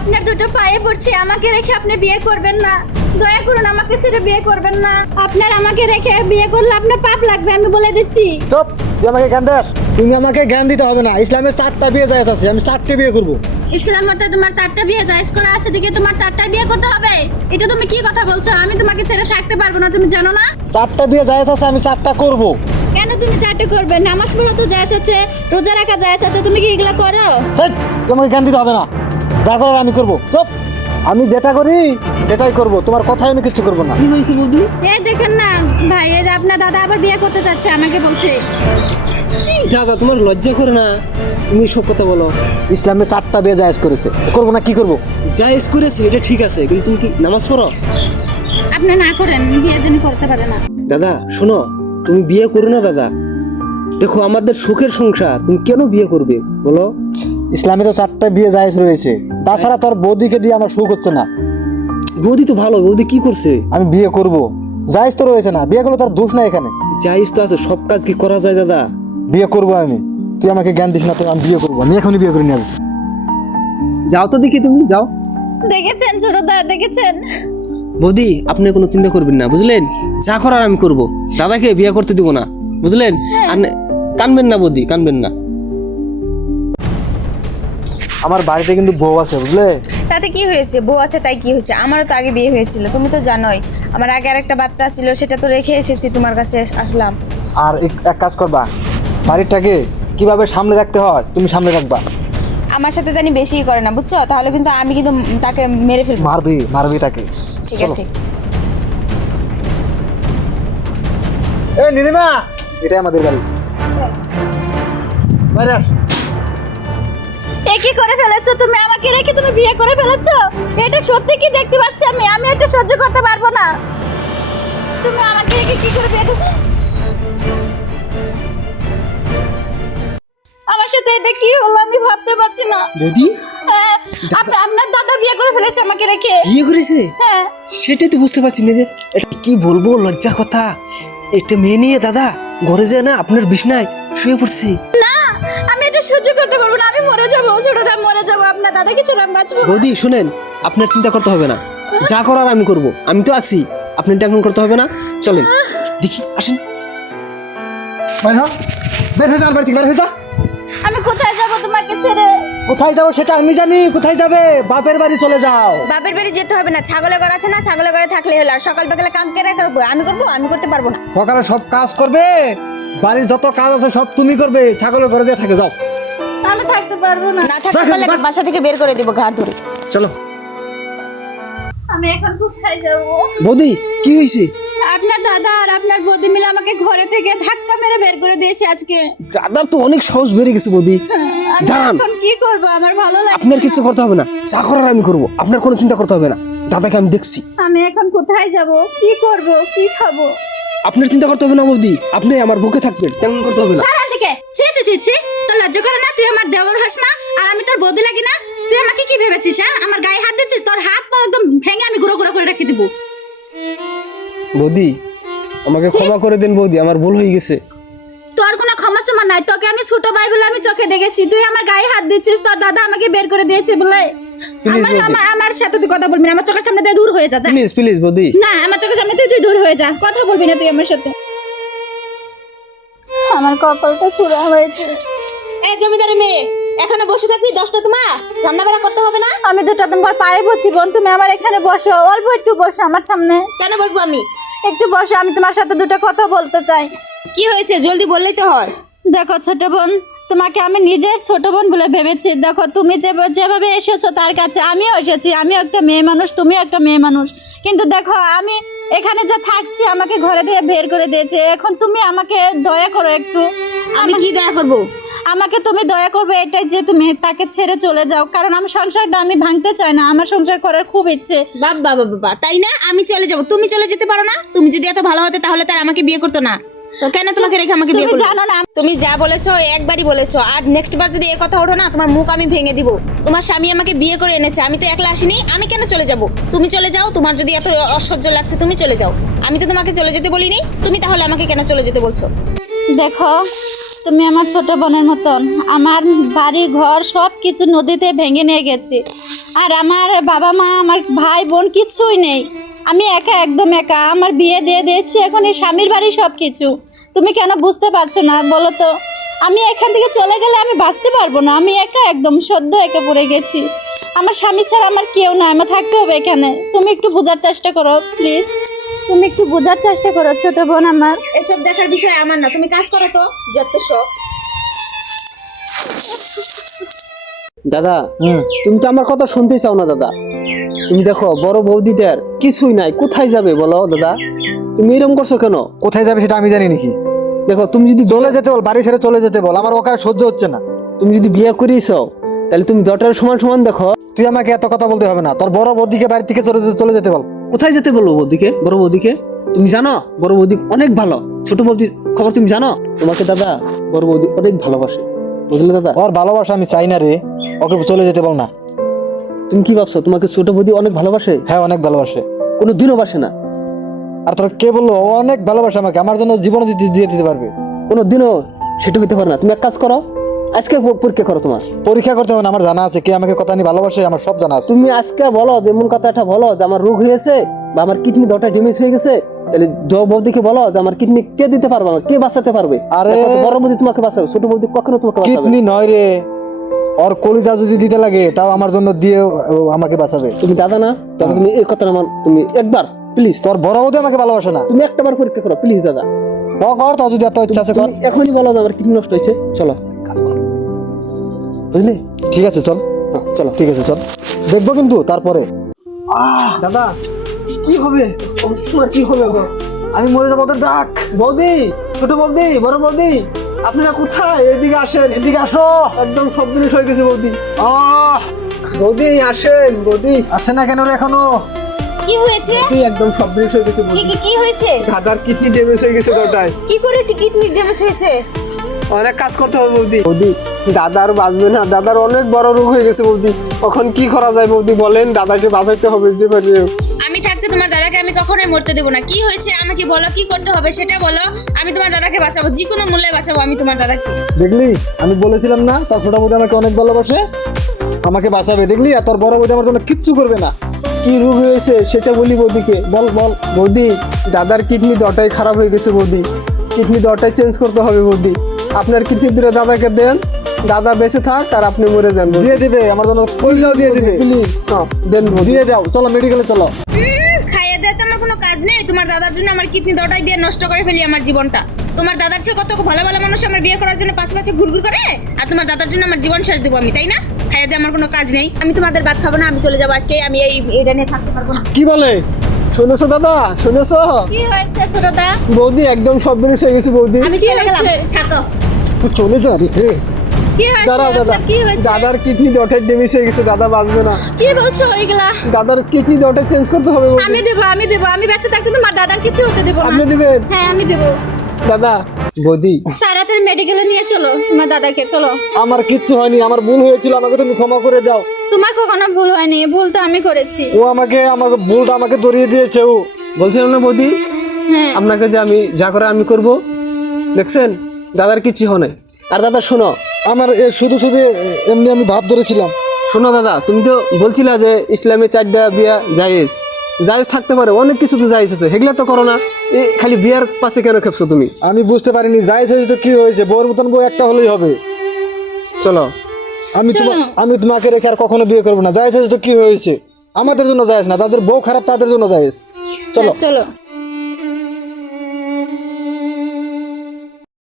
আপনার দুটো পায়ে পড়ছে আমাকে রেখে আপনি বিয়ে করবেন না। দয়া করুন আমাকে ছেড়ে বিয়ে করবেন না। আপনার আমাকে রেখে বিয়ে করলে আপনার পাপ লাগবে আমি বলে দিচ্ছি। চুপ তুই আমাকে জ্ঞান দেস। তুমি আমাকে জ্ঞান দিতে হবে না ইসলামের চারটা বিয়ে যায় আছে আমি চারটে বিয়ে করব। ইসলাম মতে তোমার চারটা বিয়ে জায়েজ করা আছে দিকে তোমার চারটা বিয়ে করতে হবে। এটা তুমি কি কথা বলছো? আমি তোমাকে ছেড়ে থাকতে পারব না তুমি জানো না? চারটা বিয়ে যায় আছে আমি চারটা করব। কেন তুমি চারটে করবে? নামাজ পড়া তো জায়েজ আছে রোজা রাখা জায়েজ আছে তুমি কি এগুলো করো? তুই আমাকে জ্ঞান দিতে হবে না। যা করার আমি করব। চুপ। আমি যেটা করি সেটাই করব। তোমার কথাই আমি কিছু করব না। কি হয়েছে বৌদি? এই দেখেন না ভাই এই যে আপনার দাদা আবার বিয়ে করতে যাচ্ছে আমাকে বলছে। কি দাদা তোমার লজ্জা করে না? তুমি সব কথা বলো। ইসলামে চারটা বিয়ে জায়েজ করেছে। করব না কি করব? জায়েজ করেছে এটা ঠিক আছে কিন্তু তুমি কি নামাজ পড়ো? আপনি না করেন বিয়ে যিনি করতে পারে না। দাদা শোনো তুমি বিয়ে করো না দাদা। দেখো আমাদের সুখের সংসার তুমি কেন বিয়ে করবে? বলো। ইসলামে তো চারটা বিয়ে জায়েজ রয়েছে। তাছাড়া তোর বৌদিকে দিয়ে আমার সুখ হচ্ছে না। বৌদি তো ভালো বৌদি কি করছে? আমি বিয়ে করব। জায়েজ তো রয়েছে না। বিয়ে করলে তার দোষ নাই এখানে। জায়েজ তো আছে সব কাজ কি করা যায় দাদা? বিয়ে করব আমি। তুই আমাকে জ্ঞান দিস না তো আমি বিয়ে করব। আমি এখনই বিয়ে করে নেব যাও তো দেখি তুমি যাও। দেখেছেন ছোটদা দেখেছেন? বৌদি আপনি কোনো চিন্তা করবেন না বুঝলেন? যা করার আমি করব। দাদাকে বিয়ে করতে দিব না বুঝলেন? আর কানবেন না বৌদি কানবেন না। আমার বাড়িতে কিন্তু বউ আছে বুঝলে? তাতে কি হয়েছে? বউ আছে তাই কি হয়েছে? আমারও তো আগে বিয়ে হয়েছিল তুমি তো জানোই। আমার আগে আর একটা বাচ্চা ছিল সেটা তো রেখে এসেছি তোমার কাছে আসলাম। আর এক- এক কাজ করবা বাড়িটাকে কীভাবে সামনে রাখতে হয় তুমি সামনে রাখবা। আমার সাথে জানি বেশিই করে না বুঝছ? তাহলে কিন্তু আমি কিন্তু তাকে মেরে ফেলব। মারবি মারবি তাকে। ঠিক আছে। এ নীলিমা! এটাই আমাদের বাড়ি। বাইরে আস। এ কি করে ফেলেছো তুমি? আমাকে রেখে তুমি বিয়ে করে ফেলেছো? এটা সত্যি কি দেখতে পাচ্ছি আমি? আমি এটা সহ্য করতে পারব না। তুমি আমাকে রেখে কি করে বিয়ে আমার সাথে এটা কি হলো? আমি ভাবতে পারছি না। বৌদি? আপনার আপনার দাদা বিয়ে করে ফেলেছে আমাকে রেখে। বিয়ে করেছে? হ্যাঁ। সেটাই তো বুঝতে পারছি না যে এটা কি বলব? লজ্জার কথা। একটা মেয়ে নিয়ে দাদা ঘরে যায় না আপনার বিছনায় শুয়ে পড়ছি। না এটা সহ্য করতে পারব না। আমি মরে যাব ছোটদা মরে যাব। আপনার দাদাকে ছেড়ে আমি বাঁচবো না। বৌদি শুনেন আপনার চিন্তা করতে হবে না। যা করার আমি করব। আমি তো আছি। আপনি টেনশন করতে হবে না। চলেন দেখি আসেন। বাইরে হ। বের হয়ে যা বাড়ি থেকে বের হয়ে যা। আমি কোথায় যাব তোমাকে ছেড়ে? কোথায় যাব সেটা আমি জানি। কোথায় যাবে? বাপের বাড়ি চলে যাও। বাপের বাড়ি যেতে হবে না। ছাগলের ঘর আছে না? ছাগলের ঘরে থাকলে হলো। আর সকাল বিকালে কাম কেটে করব? আমি করব? আমি করতে পারব না। সকালে সব কাজ করবে। বাড়ির যত কাজ আছে সব তুমি করবে। ছাগলের ঘরে দিয়ে থাকে যাও। আমি থাকতে পারব না। না থাকতে পারলে বাসা থেকে বের করে দিব ঘাট ধরে। চলো। আমি এখন কোথায় যাব? বৌদি কি হয়েছে? আপনার দাদা আর আপনার বৌদি মিলে আমাকে ঘরে থেকে ধাক্কা মেরে বের করে দিয়েছে আজকে। দাদার তো অনেক সাহস বেড়ে গেছে বৌদি। দাঁড়ান। এখন কি করব? আমার ভালো লাগে আপনার কিছু করতে হবে না। যা করার আমি করব। আপনার কোনো চিন্তা করতে হবে না। দাদাকে আমি দেখছি। আমি এখন কোথায় যাব? কি করব? কি খাব? আপনার চিন্তা করতে হবে না বৌদি। আপনি আমার বুকে থাকবেন। তেমন করতে হবে না। সারা দিকে ছি ছি ছি ছি। তোর লজ্জা করে না? আমার হাস না? আর আমি তোর বৌদি লাগি না? তুই আমাকে কি ভেবেছিস হ্যাঁ? আমার গায়ে হাত দিচ্ছিস তোর হাত পা একদম ভেঙে আমি গুঁড়ো গুঁড়ো করে রেখে দিব। বৌদি আমাকে ক্ষমা করে দেন বৌদি আমার ভুল হয়ে গেছে। তোর কোনো ক্ষমা চমা নাই তোকে আমি ছোট ভাই বলে আমি চোখে দেখেছি। তুই আমার গায়ে হাত দিচ্ছিস তোর দাদা আমাকে বের করে দিয়েছে বলে। আমার আমার আমার সাথে তুই কথা বলবি না আমার চোখের সামনে দিয়ে দূর হয়ে যা যা। প্লিজ প্লিজ বৌদি। না আমার চোখের সামনে থেকে তুই দূর হয়ে যা কথা বলবি না তুই আমার সাথে। আমার কপালটা পুরা হয়েছে। এই জমিদারের মেয়ে এখানে বসে থাকবি? দশটা তোমার রান্না বান্না করতে হবে না? আমি দুটো তোমার পায়ে পড়ছি বোন তুমি আমার এখানে বসো অল্প একটু বসো আমার সামনে। কেন বসবো আমি? একটু বসো আমি তোমার সাথে দুটো কথা বলতে চাই। কি হয়েছে? জলদি বললেই তো হয়। দেখো ছোট বোন তোমাকে আমি নিজের ছোট বোন বলে ভেবেছি। দেখো তুমি যে যেভাবে এসেছ তার কাছে আমিও এসেছি। আমিও একটা মেয়ে মানুষ তুমিও একটা মেয়ে মানুষ। কিন্তু দেখো আমি এখানে যা থাকছি আমাকে ঘরে দিয়ে বের করে দিয়েছে। এখন তুমি আমাকে দয়া করো একটু। আমি কি দয়া করব? আমাকে তুমি দয়া করবে এটাই যে তুমি তাকে ছেড়ে চলে যাও। কারণ আমার সংসারটা আমি ভাঙতে চাই না আমার সংসার করার খুব ইচ্ছে। বাবা বাবা বাবা তাই না? আমি চলে যাব। তুমি চলে যেতে পারো না? তুমি যদি এত ভালো হতে তাহলে তার আমাকে বিয়ে করতো না। তো কেন তোমাকে রেখে আমাকে বিয়ে করবে? জানো না তুমি যা বলেছ একবারই বলেছ। আর নেক্সট বার যদি এ কথা ওঠো না তোমার মুখ আমি ভেঙে দিব। তোমার স্বামী আমাকে বিয়ে করে এনেছে আমি তো একলা আসিনি আমি কেন চলে যাব? তুমি চলে যাও তোমার যদি এত অসহ্য লাগছে তুমি চলে যাও। আমি তো তোমাকে চলে যেতে বলিনি তুমি তাহলে আমাকে কেন চলে যেতে বলছো? দেখো তুমি আমার ছোট বোনের মতন। আমার বাড়ি, ঘর সব কিছু নদীতে ভেঙে নিয়ে গেছি। আর আমার বাবা মা, আমার ভাই বোন কিছুই নেই। আমি একা, একদম একা। আমার বিয়ে দিয়ে দিয়েছি এখন এই স্বামীর বাড়ি সব কিছু তুমি কেন বুঝতে পারছ না বলো তো? আমি এখান থেকে চলে গেলে আমি বাঁচতে পারব না। আমি একা একদম সদ্য একা পড়ে গেছি। আমার স্বামী ছাড়া আমার কেউ না আমার থাকতে হবে এখানে। তুমি একটু বোঝার চেষ্টা করো, প্লিজ। তুমি একটু বোঝার চেষ্টা করো ছোট বোন আমার। এসব দেখার বিষয় আমার না। তুমি কাজ করো তো যত সব দাদা তুমি তো আমার কথা শুনতেই চাও না দাদা। তুমি দেখো বড় বৌদিটার কিছুই নাই। কোথায় যাবে বলো দাদা? তুমি এরকম করছ কেন? কোথায় যাবে সেটা আমি জানি নাকি? দেখো তুমি যদি চলে যেতে বল বাড়ি ছেড়ে চলে যেতে বল। আমার ওখানে সহ্য হচ্ছে না। তুমি যদি বিয়ে করিয়েছ তাহলে তুমি দটার সমান সমান দেখো। তুই আমাকে এত কথা বলতে হবে না। তোর বড় বৌদিকে বাড়ি থেকে চলে চলে যেতে বল। কোথায় যেতে বলব বৌদিকে? বড় বৌদিকে? তুমি জানো বড় বৌদি অনেক ভালো। ছোট বৌদি খবর তুমি জানো? তোমাকে দাদা বড় বৌদি অনেক ভালোবাসে। বুঝলে দাদা? ওর ভালোবাসা আমি চাই না রে। ওকে চলে যেতে বল না। তুমি কি ভাবছ তোমাকে ছোট বৌদি অনেক ভালোবাসে? হ্যাঁ অনেক ভালোবাসে। কোনো দিনও বাসে না। আর তোর কে বলল অনেক ভালোবাসে আমাকে। আমার জন্য জীবন দিয়ে দিতে পারবে। কোনো দিনও সেটা হইতে পারে না। তুমি এক কাজ করো আজকে পরীক্ষা করো তোমার। পরীক্ষা করতে হবে না আমার জানা আছে কে আমাকে কথা নিয়ে ভালোবাসে আমার সব জানা আছে। তুমি আজকে বলো যেমন কথাটা বলো যে আমার রোগ হয়েছে বা আমার কিডনি দটা ড্যামেজ হয়ে গেছে তাহলে বৌদিকে বলো যে আমার কিডনি কে দিতে পারবে আমার কে বাঁচাতে পারবে? আরে- বড় বৌদি তোমাকে বাঁচাবে ছোট বৌদি কখনো তোমাকে বাঁচাবে? কিডনি নয় রে। ওর কলিজা যদি দিতে লাগে তাও আমার জন্য দিয়ে আমাকে বাঁচাবে। তুমি দাদা না তাহলে তুমি এই কথাটা আমার তুমি একবার প্লিজ তোর বড় বৌদি আমাকে ভালোবাসে না। তুমি একটা বার পরীক্ষা করো প্লিজ দাদা। কর তোর যদি এত ইচ্ছা আছে তুমি এখনই বলো যে আমার কিডনি নষ্ট হয়েছে চলো। কাজ করো। বুঝলি? ঠিক আছে চল। হ্যাঁ, চলো। ঠিক আছে চল। দেখব কিন্তু তারপরে। দাদা কি হবে? কি হবে গো? আমি মরে যাব ওদের ডাক। বৌদি ছোট বৌদি বড় বৌদি আপনারা কোথায়? এদিকে আসেন এদিকে আসো। একদম সব জিনিস হয়ে গেছে বৌদি। আহ বৌদি আসেন বৌদি। আসে না কেন রে এখনও? কি হয়েছে? তুই একদম সব জিনিস হয়ে গেছে কি বৌদি। কি কি হয়েছে? দাদার কিডনি ড্যামেজ হয়ে গেছে ওটাই কি করে টিকিট ড্যামেজ হয়েছে? অনেক কাজ করতে হবে বৌদি। বৌদি দাদা আর বাঁচবে না। দাদার অনেক বড় রোগ হয়ে গেছে বৌদি। কখন কি করা যায় বৌদি বলেন? দাদাকে বাঁচাইতে হবে যে পারে। আমি থাকতে তোমার দাদাকে আমি কখনোই মরতে দেবো না। কি হয়েছে? আমাকে বলো কি করতে হবে সেটা বলো। আমি তোমার দাদাকে বাঁচাবো। যে কোনো মূল্যে বাঁচাবো আমি তোমার দাদাকে। দেখলি? আমি বলেছিলাম না তোর ছোট বৌদি আমাকে অনেক ভালোবাসে। আমাকে বাঁচাবে দেখলি? আর তোর বড় বৌদি আমার জন্য কিচ্ছু করবে না। কি রোগ হয়েছে সেটা বলি বৌদিকে। বল বল। বৌদি দাদার কিডনি দটাই খারাপ হয়ে গেছে বৌদি। কিডনি দটাই চেঞ্জ করতে হবে বৌদি। আপনার কিডনি দুটো দাদাকে দেন? দাদা বেঁচে থাক আর আপনি মরে যান। দিয়ে দিবে আমার জন্য কলিজাও দিয়ে দিবে। প্লিজ হ্যাঁ দেন দিয়ে দাও চলো মেডিকেলে চলো। খাইয়ে দেয় তো আমার কোনো কাজ নেই। তোমার দাদার জন্য আমার কিডনি দটাই দিয়ে নষ্ট করে ফেলি আমার জীবনটা। তোমার দাদার চেয়ে কত ভালো ভালো মানুষ আমার বিয়ে করার জন্য পাশে পাশে ঘুরঘুর করে? আর তোমার দাদার জন্য আমার জীবন শেষ দেবো আমি তাই না? খাইয়ে দিয়ে আমার কোনো কাজ নেই। আমি তোমাদের ভাত খাব না আমি চলে যাব আজকে। আমি এই এটা নিয়ে থাকতে পারব না। কি বলে? শুনেছো দাদা? শুনেছো? কি হয়েছে দাদা বৌদি একদম সব জিনিস হয়ে গেছে বৌদি। আমি কি চলে গেলাম। হয়েছে? থাকো। তুই চলে যা রে। কি হয়েছে? দাঁড়াও দাদা। দাদার কিডনি ডটের ড্যামেজ হয়ে গেছে দাদা বাঁচবে না। কি বলছো এগুলা? দাদার কিডনি ডটে চেঞ্জ করতে হবে আমি দেবো আমি দেবো আমি বেঁচে থাকতে তোমার দাদার কিছু হতে দেবো আপনি দিবেন? হ্যাঁ আমি দেবো। দাদা বৌদি। তাড়াতাড়ি মেডিকেলে নিয়ে চলো তোমার দাদাকে চলো। আমার কিচ্ছু হয়নি আমার ভুল হয়েছিল আমাকে তুমি ক্ষমা করে দাও। তোমার কখনো ভুল হয়নি ভুল তো আমি করেছি। ও আমাকে আমাকে ভুলটা আমাকে ধরিয়ে দিয়েছে ও। বলছিলাম না বৌদি হ্যাঁ। আপনাকে যে আমি যা করে আমি করব। দেখছেন? দাদার কিছু হয় নাই। আর দাদা শোনো। আমার এ শুধু শুধু এমনি আমি ভাব ধরেছিলাম। শোনো দাদা তুমি তো বলছিলা যে ইসলামে চারটা বিয়া জায়েজ। জায়েজ থাকতে পারে অনেক কিছু তো জায়েজ আছে সেগুলা তো করো না। এ খালি বিয়ার পাশে কেন খেপছো তুমি? আমি বুঝতে পারিনি জায়জ হয়েছে তো কি হয়েছে? বউর মতন বউ একটা হলেই হবে। চলো। আমি তোমা- আমি তোমাকে রেখে আর কখনো বিয়ে করব না। যাই হয়েছে তো কি হয়েছে? আমাদের জন্য যায়স না তাদের বউ খারাপ তাদের জন্য যায়স চলো। চলো।